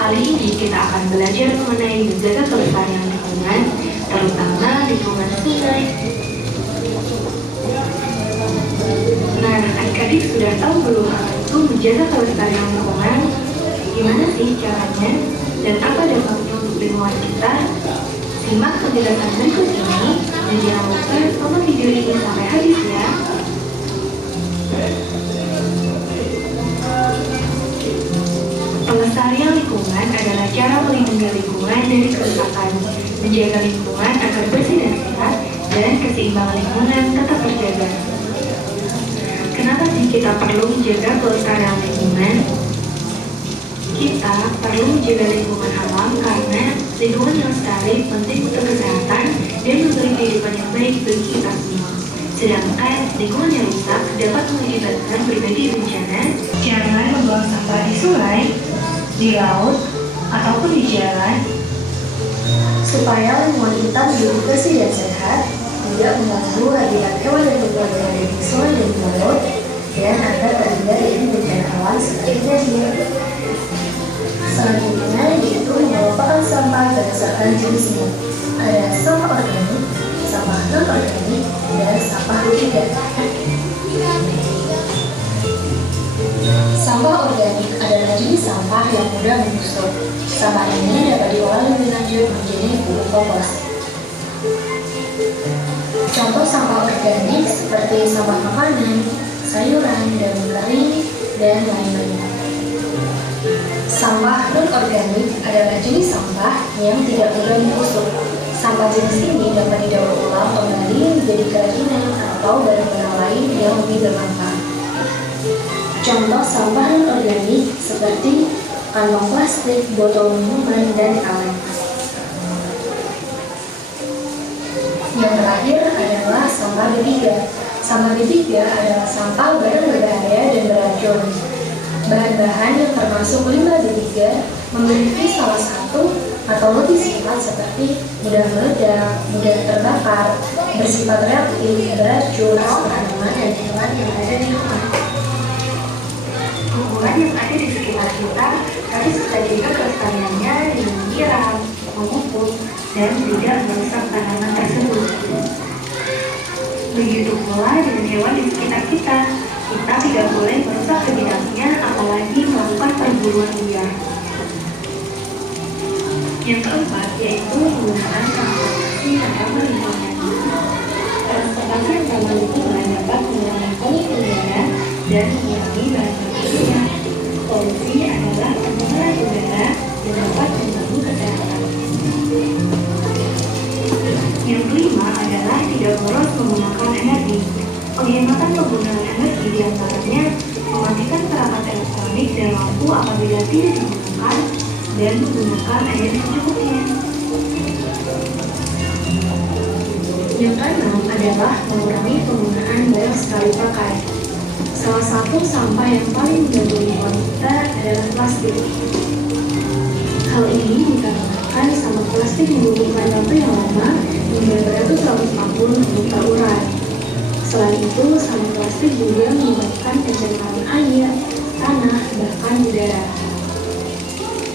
Kali ini kita akan belajar mengenai menjaga kelestarian lingkungan, terutama lingkungan sungai. Nah, adik-adik sudah tahu belum apa itu menjaga kelestarian lingkungan? Gimana sih caranya? Dan apa dampaknya untuk lingkungan kita? Simak penjelasan berikut ini, dan jangan lupa tonton video ini sampai habis ya. Pelestarian lingkungan adalah cara melindungi lingkungan dari kerusakan, menjaga lingkungan agar bersih dan sehat, dan keseimbangan lingkungan tetap terjaga. Kenapa sih kita perlu menjaga pelestarian lingkungan? Kita perlu menjaga lingkungan alam karena lingkungan yang lestari penting untuk kesehatan dan memberi kehidupan yang baik bagi kita semua. Sedangkan lingkungan yang rusak dapat mengakibatkan berbagai bencana. Jangan membuang sampah di sungai, di laut, ataupun di jalan. Supaya lingkungan kita menjadi bersih dan sehat, tidak mengganggu habitat hewan dan tumbuhan yang ada di sungai dan di laut, dan agar terhindar dari bencana alam seperti banjir. Selanjutnya yaitu mengelompokkan sampah berdasarkan jenisnya. Ada sampah organik, sampah non-organik, dan sampah berbeda. Sampah organik adalah jenis sampah yang mudah membusuk. Sampah ini dapat diolah lebih lanjut menjadi pupuk kompos. Contoh sampah organik seperti sampah makanan, sayuran, daun kering, dan lain-lain. Sampah non-organik adalah jenis sampah yang tidak mudah membusuk. Sampah jenis ini dapat didaur ulang kembali menjadi kerajinan atau barang-barang lain yang lebih bermanfaat. Contoh sampah non-organik seperti kantong plastik, botol minuman, dan kaleng. Yang terakhir adalah sampah B3. Sampah B3 adalah sampah barang berbahaya dan beracun. Bahan-bahan yang termasuk limbah B3 memiliki salah satu atau lebih sifat seperti mudah meledak, mudah terbakar, bersifat reaktif, beracun, tanaman dan hewan yang ada di rumah. Lingkungan yang ada di sekitar kita harus kita jaga kelestariannya dengan menyiram, memupuk, dan tidak merusak tanaman tersebut. Begitu pula dengan hewan di sekitar kita. Kita tidak boleh merusak habitatnya, apalagi melakukan perburuan liar. Yang keempat yaitu menggunakan transportasi yang ramah lingkungan. Transportasi yang ramah lingkungan dapat mengurangi polusi udara dan mengurangi bahan bakteria. Polusi adalah pencemaran udara dan dapat mengganggu kesehatan. Yang kelima adalah tidak boros menggunakan energi. Penghematan penggunaan energi diantaranya mematikan perangkat elektronik dan lampu apabila tidak digunakan dan menggunakan air secukupnya. Yang keenam adalah mengurangi penggunaan barang sekali pakai. Salah satu sampah yang paling mengganggu lingkungan kita adalah plastik. Hal ini dikarenakan sampah plastik membutuhkan waktu yang lama hingga beratus-ratus untuk terurai. Selain itu, sampah plastik juga menyebabkan pencemaran air, tanah, bahkan udara.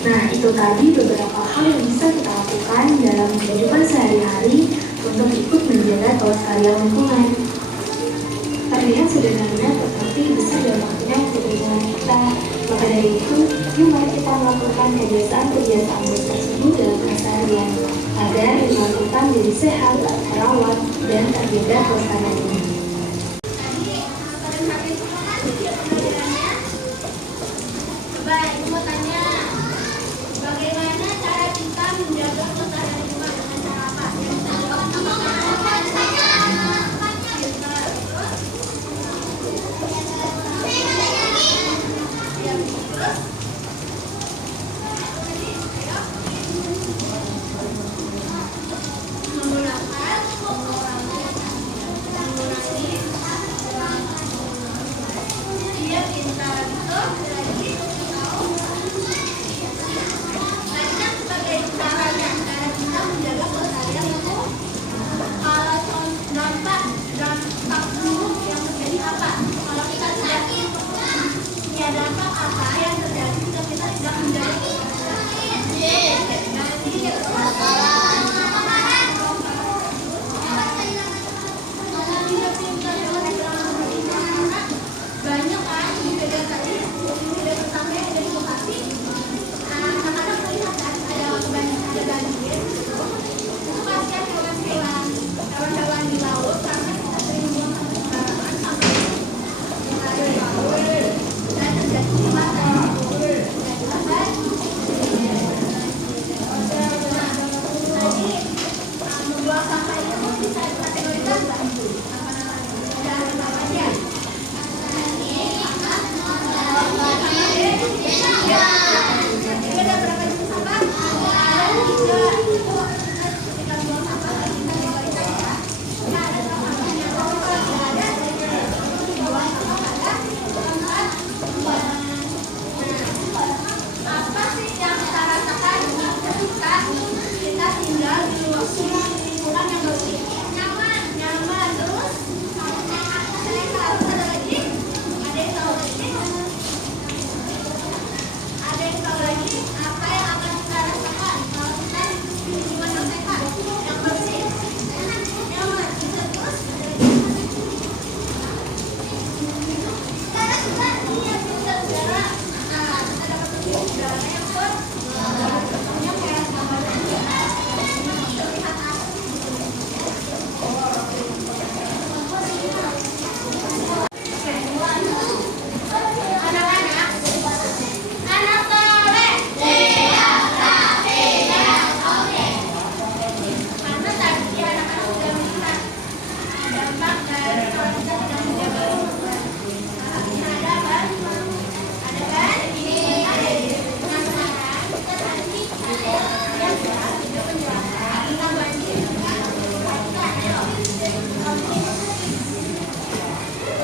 Nah, itu tadi beberapa hal yang bisa kita lakukan dalam kehidupan sehari-hari untuk ikut menjaga kelestarian lingkungan. Terlihat sederhana, tetapi besar dampaknya untuk lingkungan kita. Maka dari itu, yuk mari kita melakukan kebiasaan-kebiasaan tersebut dalam keseharian agar lingkungan kita menjadi sehat, terawat, dan terjaga kelestariannya. Coba ibu mau tanya, bagaimana cara kita menjaga kelestarian lingkungan dengan cara apa?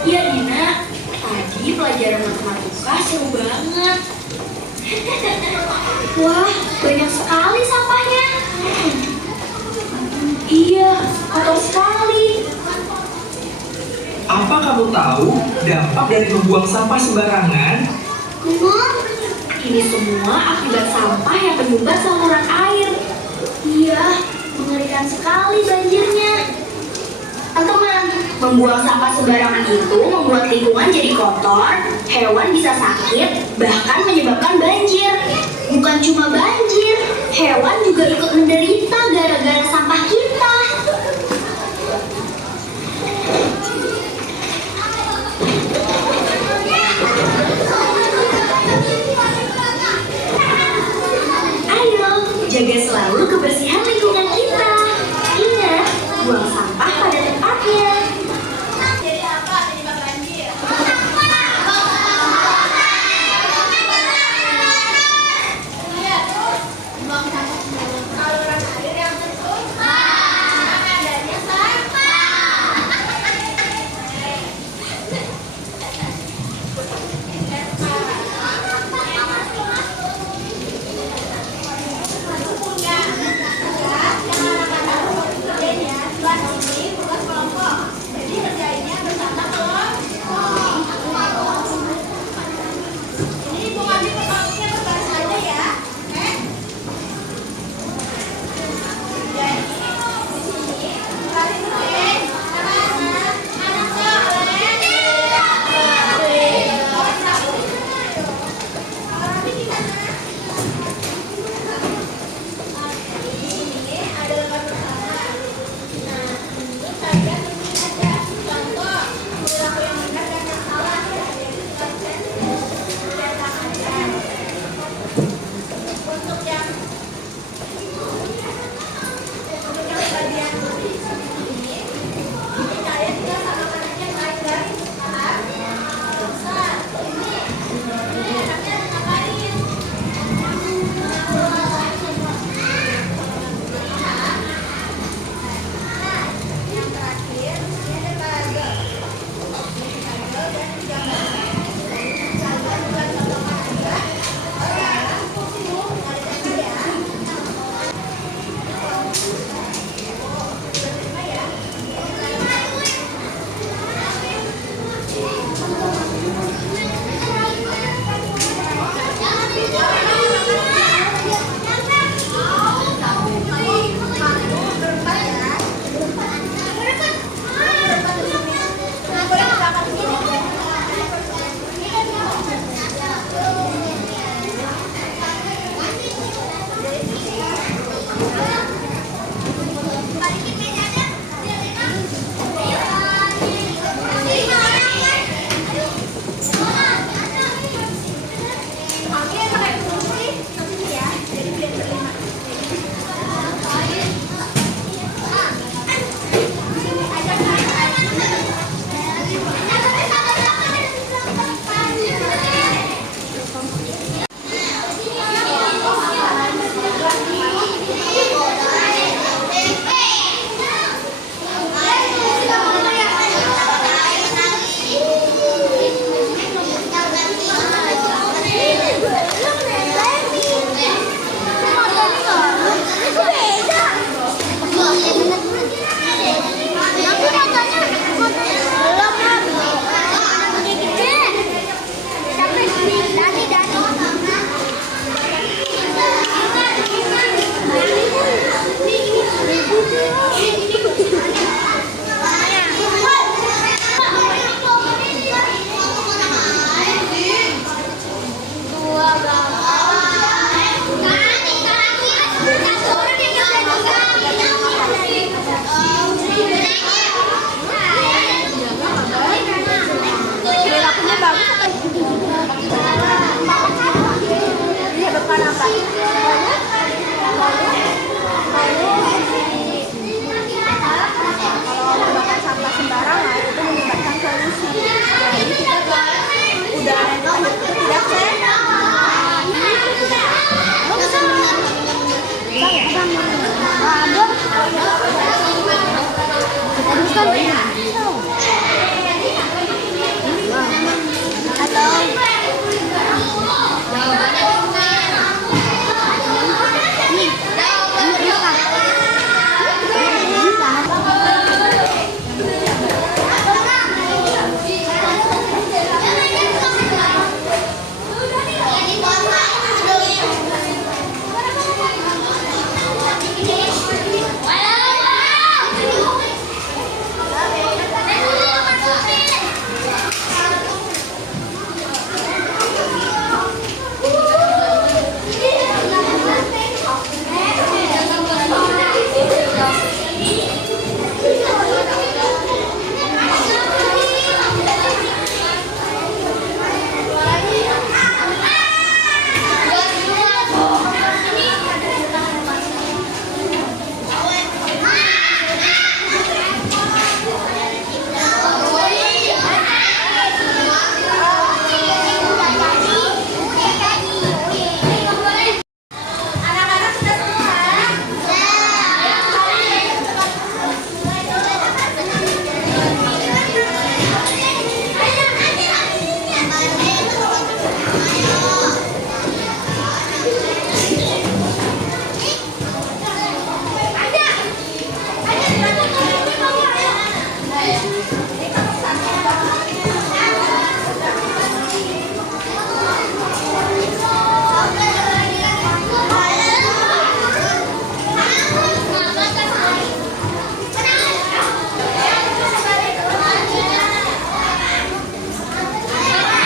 Iya Dina, tadi pelajaran matematika seru banget. Wah, banyak sekali sampahnya. Iya, kotor sekali. Apa kamu tahu dampak dari membuang sampah sembarangan? Ini semua akibat sampah yang menyumbat saluran air. Iya, mengerikan sekali banjirnya. Teman-teman, membuang sampah sembarangan itu membuat lingkungan jadi kotor, hewan bisa sakit, bahkan menyebabkan banjir. Bukan cuma banjir, hewan juga ikut menderita gara-gara sampah kita. Ayo, jaga selalu kebersihan lingkungan kita. Ingat, buang sampah pada tempatnya. Jadi apa penyebab banjir? Iya, buang sampah saluran air yang tertutup. Maka dari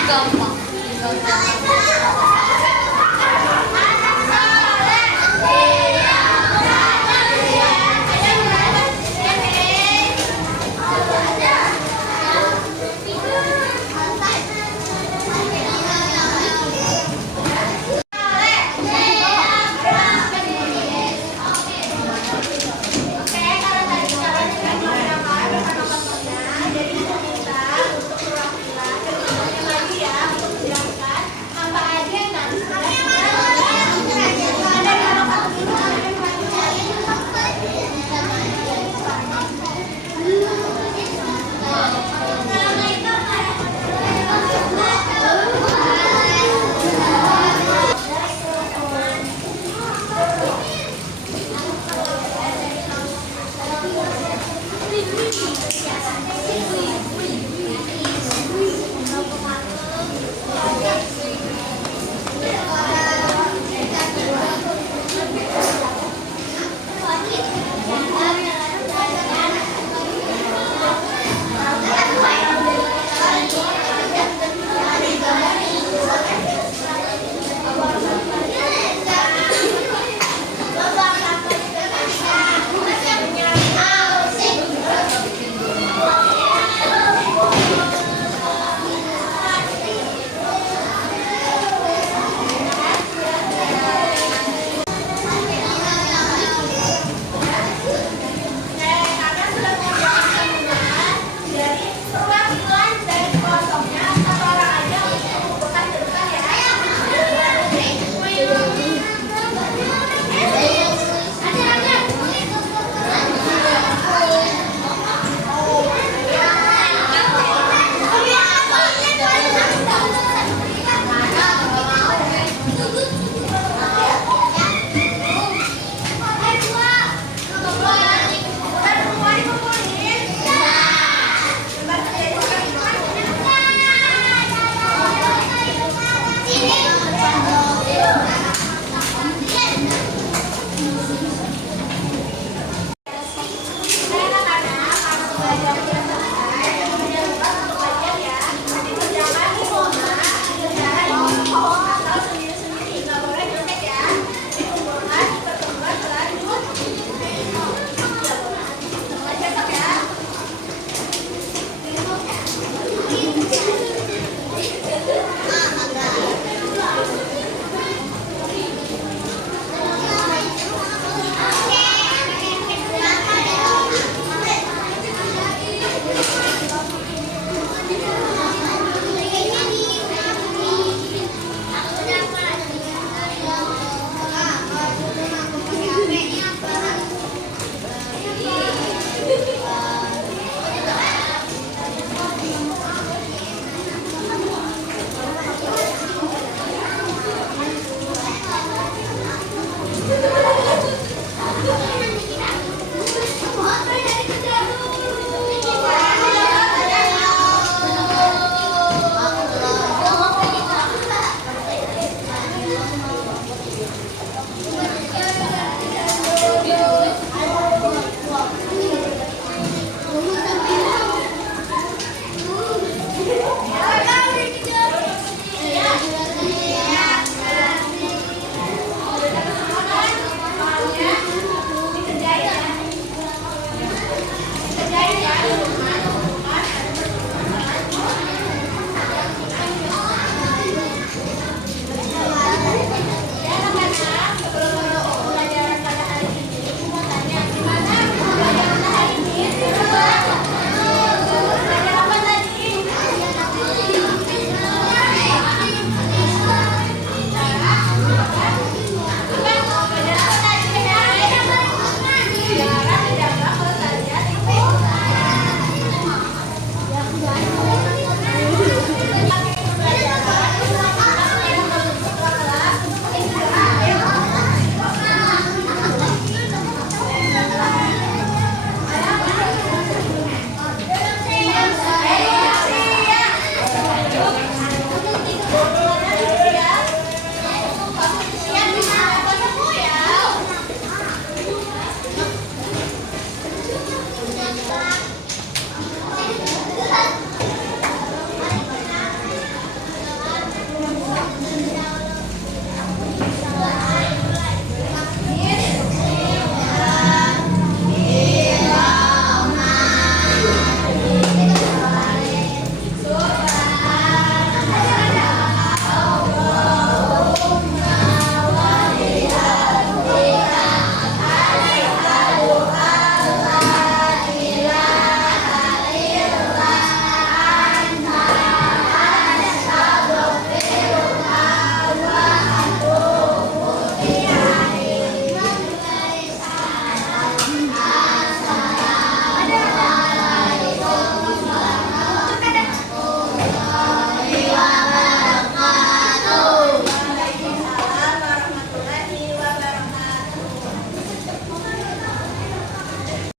gampang. Tinggal